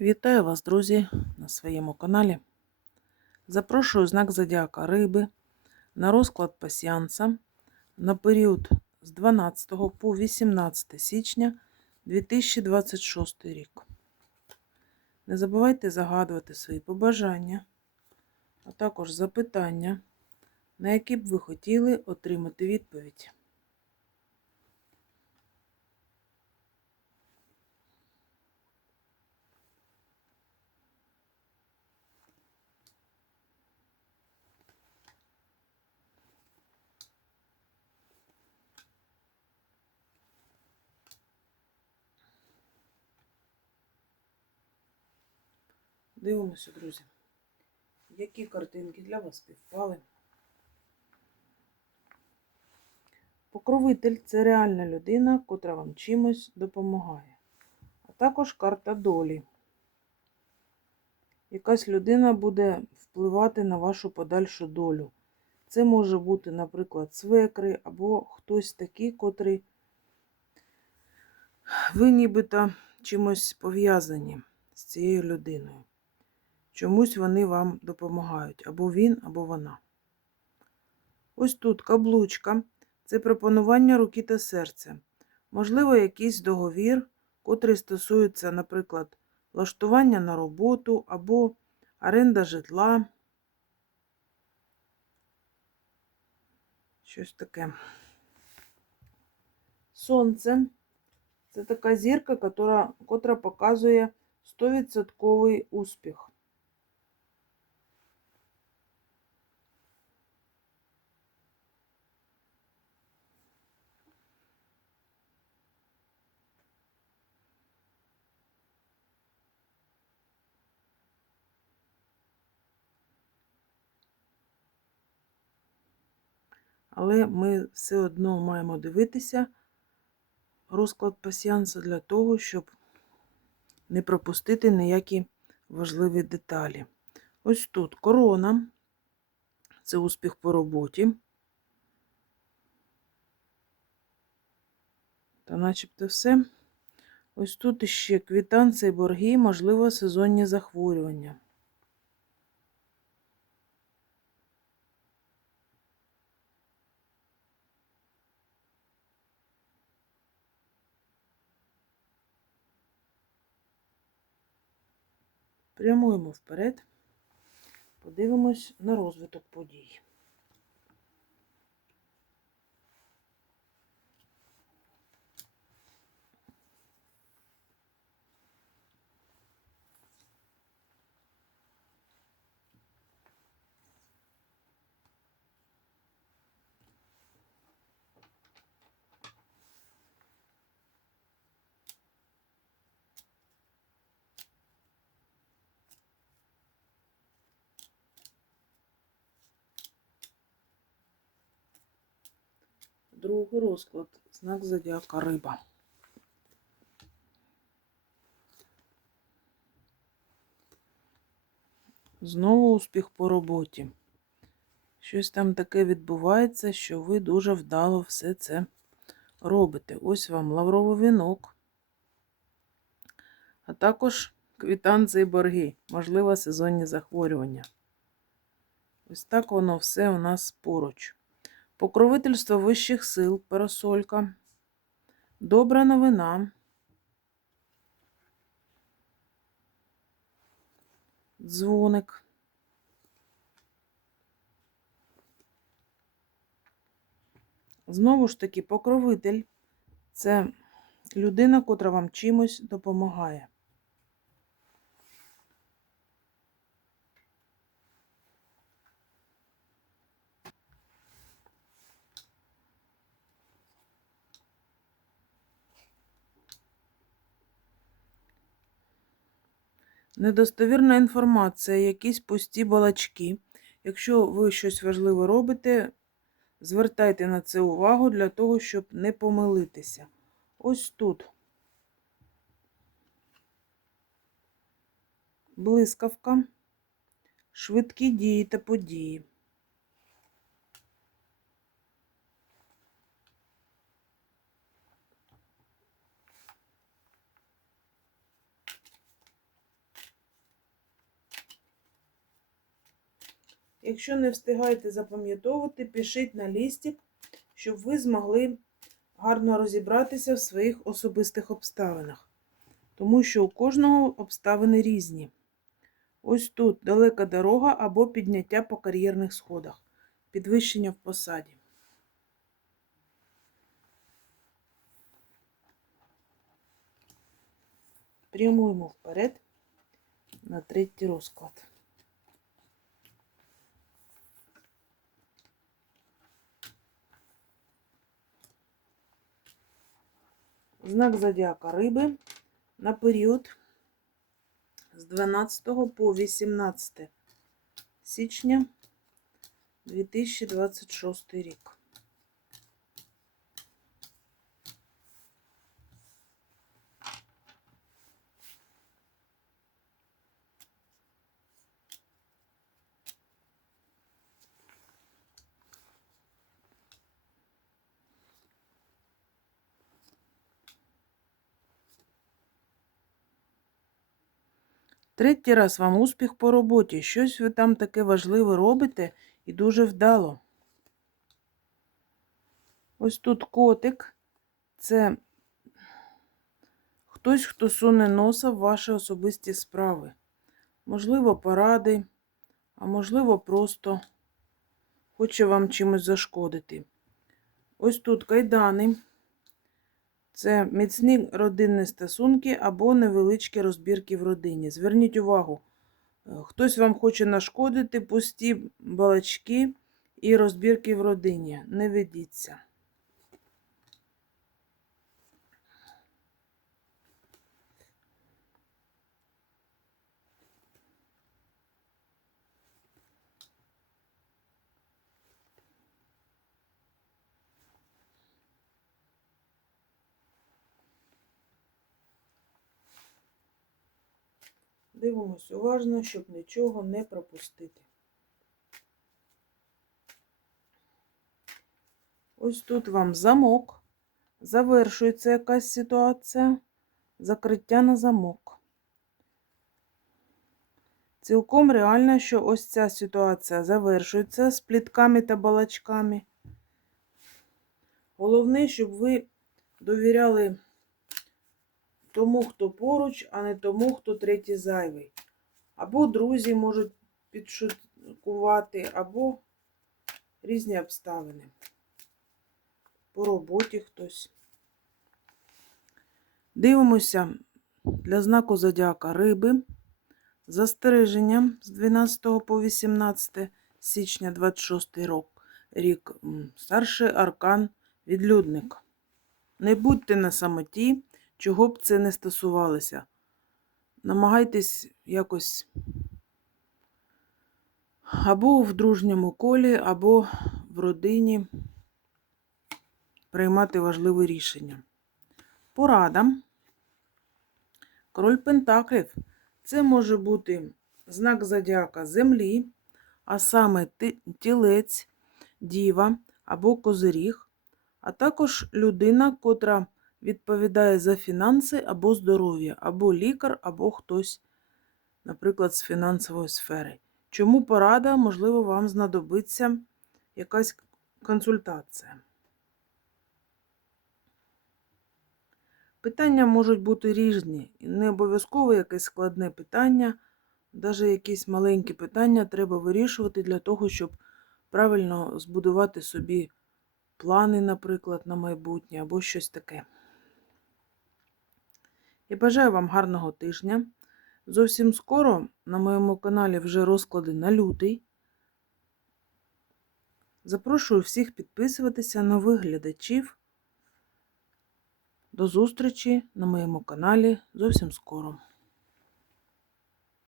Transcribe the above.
Вітаю вас, друзі, на своєму каналі. Запрошую знак Зодіака Риби на розклад пасіанса на період з 12 по 18 січня 2026 рік. Не забувайте загадувати свої побажання, а також запитання, на які б ви хотіли отримати відповідь. Дивимося, друзі, які картинки для вас співпали. Покровитель це реальна людина, котра вам чимось допомагає. А також карта долі. Якась людина буде впливати на вашу подальшу долю. Це може бути, наприклад, свекри або хтось такий, котрий ви нібито чимось пов'язані з цією людиною. Чомусь вони вам допомагають, або він, або вона. Ось тут каблучка це пропонування руки та серця. Можливо, якийсь договір, котрий стосується, наприклад, влаштування на роботу або оренда житла. Щось таке. Сонце це така зірка, котра, котра показує 100% успіх. Але ми все одно маємо дивитися розклад пасіансу для того, щоб не пропустити ніякі важливі деталі. Ось тут корона, це успіх по роботі. Та начебто все. Ось тут ще квітанції, борги, можливо, сезонні захворювання. Прямуємо вперед, подивимось на розвиток подій. Другий розклад, знак зодіака риба. Знову успіх по роботі. Щось там таке відбувається, що ви дуже вдало все це робите. Ось вам лавровий вінок, а також квітанції борги, можливо, сезонні захворювання. Ось так воно все у нас поруч. Покровительство вищих сил, парасолька. Добра новина. Дзвоник. Знову ж таки, покровитель це людина, котра вам чимось допомагає. Недостовірна інформація, якісь пусті балачки. Якщо ви щось важливе робите, звертайте на це увагу для того, щоб не помилитися. Ось тут. Блискавка, швидкі дії та події. Якщо не встигаєте запам'ятовувати, пишіть на лістик, щоб ви змогли гарно розібратися в своїх особистих обставинах. Тому що у кожного обставини різні. Ось тут далека дорога або підняття по кар'єрних сходах, підвищення в посаді. Прямуємо вперед на третій розклад. Знак зодіака риби на період з 12 по 18 січня 2026 рік. Третій раз вам успіх по роботі. Щось ви там таке важливе робите і дуже вдало. Ось тут котик. Це хтось, хто суне носа в ваші особисті справи. Можливо, поради, а можливо, просто хоче вам чимось зашкодити. Ось тут кайдани. Це міцні родинні стосунки або невеличкі розбірки в родині. Зверніть увагу, е, хтось вам хоче нашкодити, пусті балачки і розбірки в родині. Не ведіться. Дивимось уважно, щоб нічого не пропустити. Ось тут вам замок. Завершується якась ситуація. Закриття на замок. Цілком реально, що ось ця ситуація завершується з плітками та балачками. Головне, щоб ви довіряли тому, хто поруч, а не тому, хто третій зайвий. Або друзі можуть підшуткувати, або різні обставини. По роботі хтось. Дивимося для знаку зодіака риби. Застереження з 12 по 18 січня 26 рік. Старший аркан відлюдник. Не будьте на самоті чого б це не стосувалося. Намагайтесь якось або в дружньому колі, або в родині приймати важливі рішення. Порада. Король Пентаклів це може бути знак зодіака землі, а саме тілець, діва або козиріг, а також людина, котра відповідає за фінанси або здоров'я, або лікар, або хтось, наприклад, з фінансової сфери. Чому порада, можливо, вам знадобиться якась консультація. Питання можуть бути різні. Не обов'язково якесь складне питання, навіть якісь маленькі питання треба вирішувати для того, щоб правильно збудувати собі плани, наприклад, на майбутнє або щось таке. Я бажаю вам гарного тижня. Зовсім скоро на моєму каналі вже розклади на лютий. Запрошую всіх підписуватися нових глядачів. До зустрічі на моєму каналі зовсім скоро.